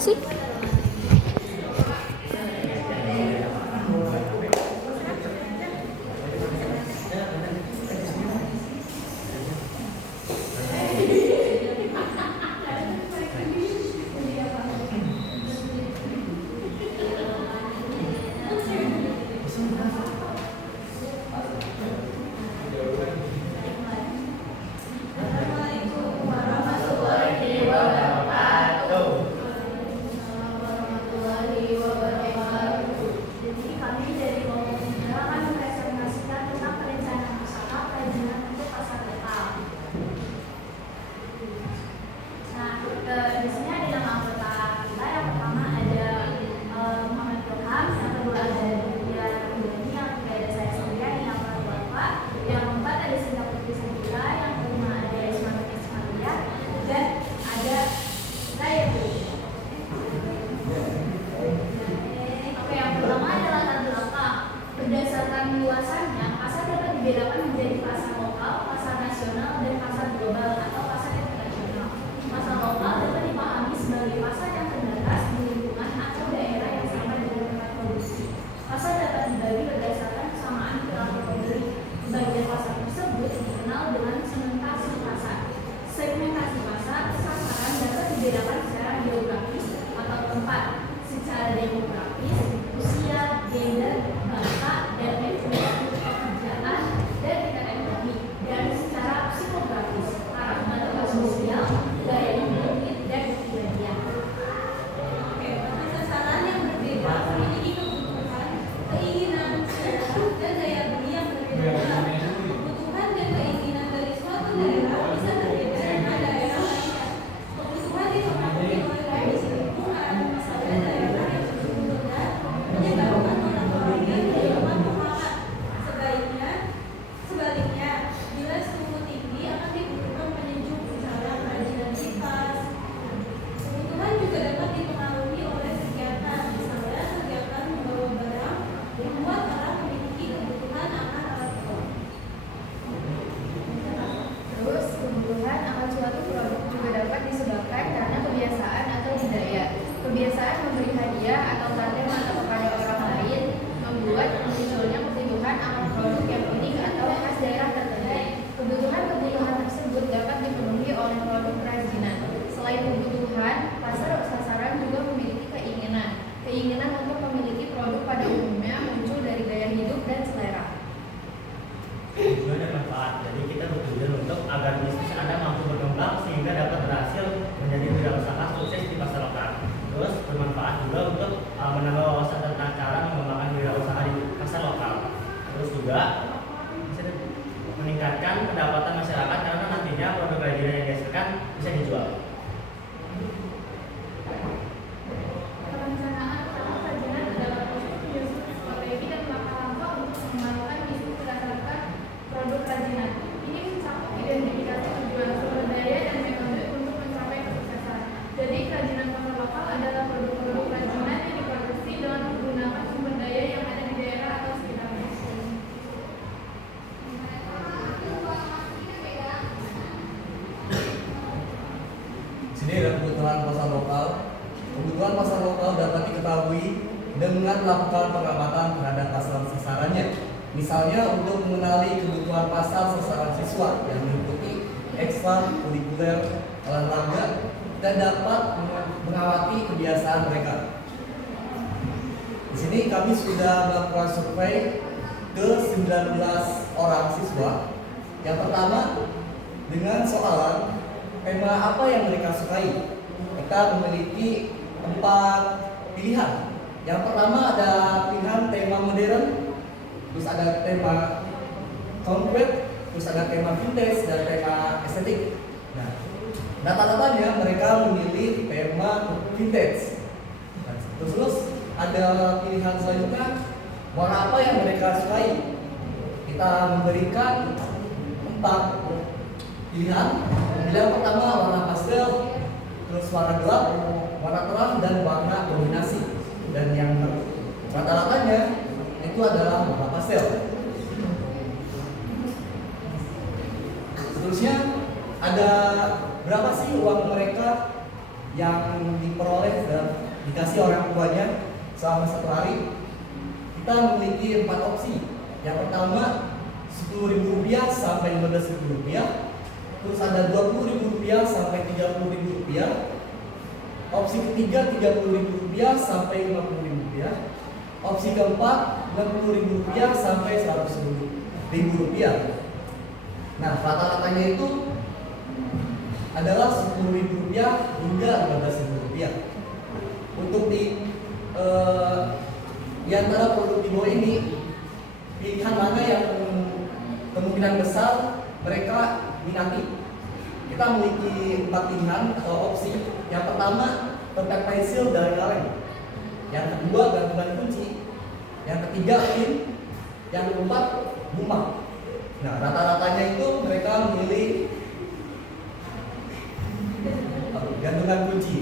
kasih. Meningkatkan pendapatan masyarakat karena nantinya produk kerajinan yang dihasilkan bisa dijual. Perencanaan utama kerajinan adalah proses penyusunan strategi dan langkah-langkah untuk mengembangkan bisnis berdasarkan produk kerajinan. Ini mencakup identifikasi tujuan, sumber daya, dan metode untuk mencapai kesuksesan. Jadi, kerajinan pasar lokal adalah produk-produk kerajinan yang diproduksi dengan menggunakan sumber daya yang ada di daerah atau sekitarnya. Sini ada kebutuhan pasar lokal. Kebutuhan pasar lokal dapat diketahui dengan melakukan pengamatan terhadap pasar sasarannya. Misalnya untuk mengenali kebutuhan pasar sasaran siswa yang meliputi ekstrakurikuler, olahraga, dan dapat mengawasi kebiasaan mereka. Di sini kami sudah melakukan survei ke 19 orang siswa. Yang pertama dengan soalan tema apa yang mereka sukai. Kita memiliki 4 pilihan. Yang pertama ada pilihan tema modern, terus ada tema concrete, terus ada tema vintage dan tema estetik. Nah, rata-ratanya mereka memilih tema vintage. Terus ada pilihan selanjutnya warna apa yang mereka sukai. Kita memberikan 4 pilihan. Yang pertama warna pastel, terus warna gelap, warna terang, dan warna dominasi. Dan yang rata-ratanya itu adalah warna pastel. Seterusnya ada berapa sih uang mereka yang diperoleh dikasih orang tuanya selama 1 hari, kita memiliki 4 opsi. Yang pertama Rp10.000 sampai Rp15.000, terus ada Rp20.000 sampai Rp30.000, opsi ketiga Rp30.000 sampai Rp50.000, opsi keempat Rp60.000 sampai Rp100.000. Nah, rata-ratanya itu adalah Rp10.000 hingga Rp15.000. Untuk di antara produk di bawah ini, pilihan mana yang kemungkinan besar mereka minati? Kita memiliki 4 pilihan atau opsi. Yang pertama, tempat pensil dari kaleng. Yang kedua, gantungan kunci. Yang ketiga, pin. Yang keempat, bumak. Nah, rata-ratanya itu mereka memilih gantungan kunci.